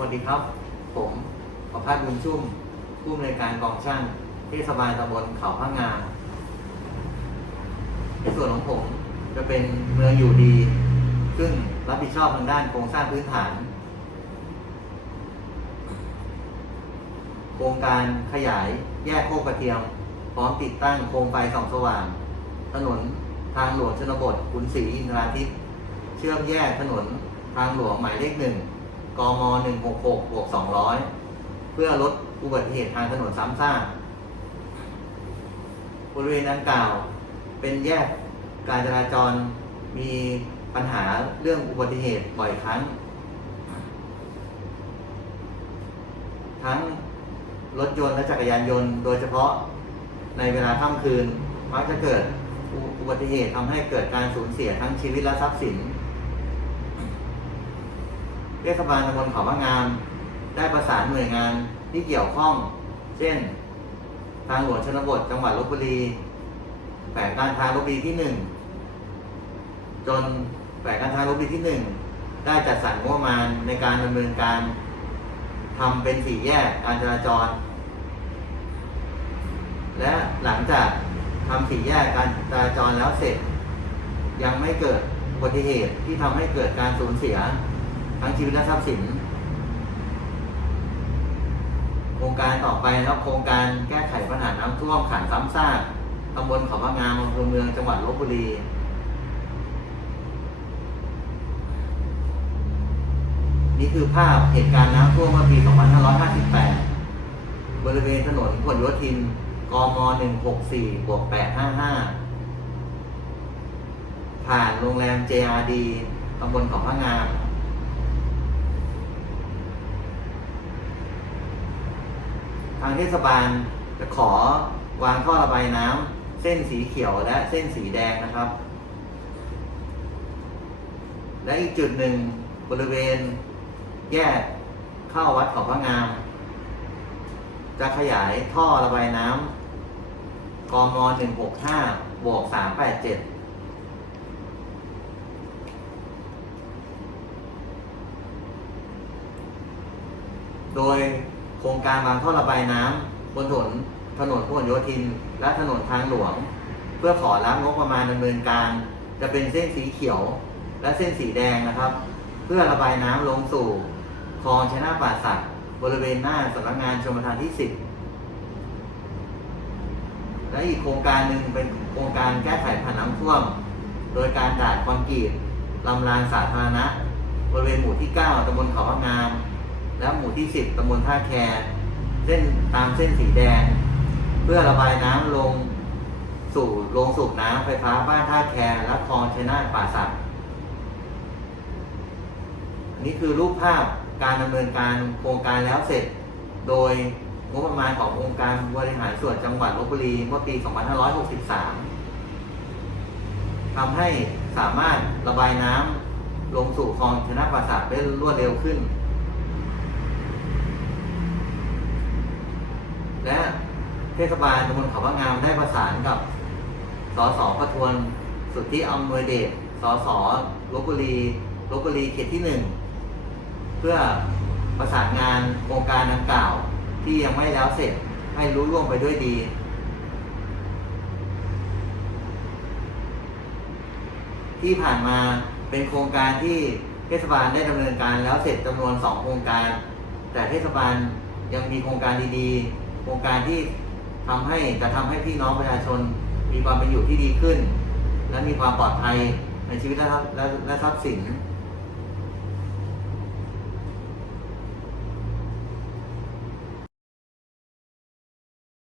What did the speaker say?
วัสดีครับ ผมประภาสบุญชุ่มผู้อำนวยการกองช่างเทศบาลตำบลเขาพระงา ในส่วนของผมจะเป็นเมืองอยู่ดี ซึ่งรับผิดชอบทางด้านโครงสร้างพื้นฐาน โครงการขยายแยกโคกกระเทียม พร้อมติดตั้งโคมไฟส่องสว่าง ถนนทางหลวงชนบทขุนศรีอินทราทิพย์เชื่อมแยกถนนทางหลวงหมายเลขหนึ่ง กมหนึ่งหกหกบวกสองร้อยเพื่อลดอุบัติเหตุทางถนนซ้ำซากบริเวณดังกล่าว เป็นแยกการจราจรมีปัญหาเรื่องอุบัติเหตุบ่อยครั้ง ทั้งรถยนต์และจักรยานยนต์ โดยเฉพาะในเวลาค่ำคืน มักจะเกิดอุบัติเหตุทำให้เกิดการสูญเสียทั้งชีวิตและทรัพย์สิน เทศบาลตำบลเขาพระงาม ได้ประสานหน่วยงานที่เกี่ยวข้อง เช่น ทางหลวงชนบทจังหวัดลบบุรีแฝงการทางลบบุรีที่หนึ่งจนแฝงการทางลบบุรีที่หนึ่งได้จัดสรรงบประมาณในการดำเนินการทำเป็นสี่แยกการจราจร และหลังจากทำสี่แยกการจราจรแล้วเสร็จ ยังไม่เกิดอุบัติเหตุที่ทำให้เกิดการสูญเสีย ทั้งชีวิตและทรัพย์สิน โครงการต่อไปแล้วโครงการแก้ไขปัญหาน้ำท่วมขังซ้ำซากตำบลเขาพะงามอำเภอเมืองจังหวัดลบบุรีนี่คือภาพเหตุการณ์น้ำท่วมเมื่อปี 2558 บริเวณถนนพหลโยธิน กม 164บวก855 ผ่านโรงแรม JRD ตำบลเขาพระงาม ทางเทศบาลจะขอวางท่อระบายน้ำเส้นสีเขียวและเส้นสีแดงนะครับ และอีกจุดหนึ่งบริเวณแยกเข้าวัดเขาพระงาม จะขยายท่อระบายน้ำกม165บวก387โดย โครงการวางท่อระบายน้ำบนถนนถนนพหลโยธิน และถนนทางหลวง เพื่อขอรับงบประมาณดำเนินการ จะเป็นเส้นสีเขียว และเส้นสีแดงนะครับ เพื่อระบายน้ำลงสู่คลองชนะป่าสักบริเวณหน้าสำนักงานชมประทานที่ 10 และอีกโครงการหนึ่งเป็นโครงการแก้ไขปัญหาน้ำท่วม โดยการดาดคอนกรีตลำรางสาธารณะบริเวณหมู่ที่ 9ตำบลเขาพะงาม และหมู่ที่ 10ตำบลท่าแคเส้นตามเส้นสีแดง เพื่อระบายน้ำลงสู่โรงสูบน้ำไฟฟ้าบ้านท่าแคและคลองชยนาทป่าสักอันนี้คือรูปภาพการดำเนินการโครงการแล้วเสร็จ โดยงบประมาณขององค์การบริหารส่วนจังหวัดลบบุรีเมื่อปี 2563 ทำให้สามารถระบายน้ำลงสู่คลองชนะป่าสักได้รวดเร็วขึ้น และ เทศบาลตำบลเขาพระงามได้ประสานกับสสประทวนสุทธิอำนวยเดชสสลบบุรีลบบุรีเขตที่หนึ่งเพื่อประสานงานโครงการดังกล่าว ที่ยังไม่แล้วเสร็จให้รู้ร่วงไปด้วยดี ที่ผ่านมาเป็นโครงการที่เทศบาลได้ดำเนินการแล้วเสร็จจำนวนสองโครงการ แต่เทศบาลยังมีโครงการดีๆ โครงการที่ ทำให้จะทำให้พี่น้องประชาชนมีความเป็นอยู่ที่ดีขึ้น และมีความปลอดภัยในชีวิตและทรัพย์และและทรัพย์สิน